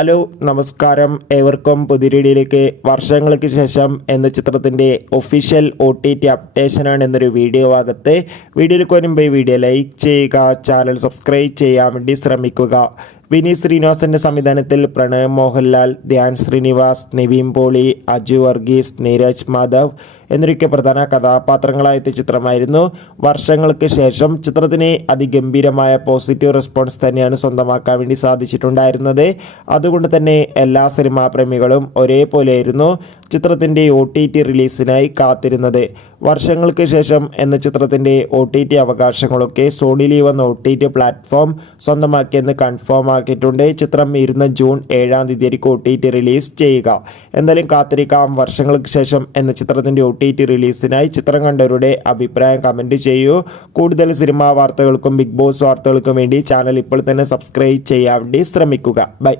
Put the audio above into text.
Hello നമസ്കാരം, ഏവർക്കും പുതിയ വീഡിയോയിലേക്ക്. വർഷങ്ങൾക്ക് ശേഷം എന്ന ചിത്രത്തിൻ്റെ ഒഫീഷ്യൽ OTT അപ്ഡേഷനാണ് എന്നൊരു വീഡിയോ ഭാഗത്ത്. വീഡിയോയിലേക്ക് വരുമ്പോൾ ഈ വീഡിയോ ലൈക്ക് ചെയ്യുക, ചാനൽ സബ്സ്ക്രൈബ് ചെയ്യാൻ വേണ്ടി ശ്രമിക്കുക. വിനീത് ശ്രീനിവാസന്റെ സംവിധാനത്തിൽ പ്രണയം മോഹൻലാൽ, ധ്യാൻ ശ്രീനിവാസ്, നിവിൻ പോളി, അജു വർഗീസ്, നീരജ് മാധവ് എന്നൊക്കെ പ്രധാന കഥാപാത്രങ്ങളായെത്തിയ ചിത്രമായിരുന്നു. വർഷങ്ങൾക്ക് ശേഷം ചിത്രത്തിന് അതിഗംഭീരമായ പോസിറ്റീവ് റെസ്പോൺസ് തന്നെയാണ് സ്വന്തമാക്കാൻ വേണ്ടി സാധിച്ചിട്ടുണ്ടായിരുന്നത്. അതുകൊണ്ട് തന്നെ എല്ലാ സിനിമാ പ്രേമികളും ഒരേപോലെയായിരുന്നു ചിത്രത്തിൻ്റെ OTT റിലീസിനായി കാത്തിരുന്നത്. വർഷങ്ങൾക്ക് ശേഷം എന്ന ചിത്രത്തിൻ്റെ OTT അവകാശങ്ങളൊക്കെ സോണി ലീവ് എന്ന OTT പ്ലാറ്റ്ഫോം സ്വന്തമാക്കിയെന്ന് കൺഫേം ആക്കിയിട്ടുണ്ട്. ചിത്രം വരുന്ന ജൂൺ 7-ാം തീയതിയായിരിക്കും OTT റിലീസ് ചെയ്യുക. എന്തായാലും കാത്തിരിക്കാം. വർഷങ്ങൾക്ക് ശേഷം എന്ന ചിത്രത്തിൻ്റെ OTT റിലീസിനായി ചിത്രം കണ്ടവരുടെ അഭിപ്രായം കമൻറ്റ് ചെയ്യൂ. കൂടുതൽ സിനിമാ വാർത്തകൾക്കും ബിഗ് ബോസ് വാർത്തകൾക്കും വേണ്ടി ചാനൽ ഇപ്പോൾ തന്നെ സബ്സ്ക്രൈബ് ചെയ്യാൻ വേണ്ടി ശ്രമിക്കുക. ബൈ.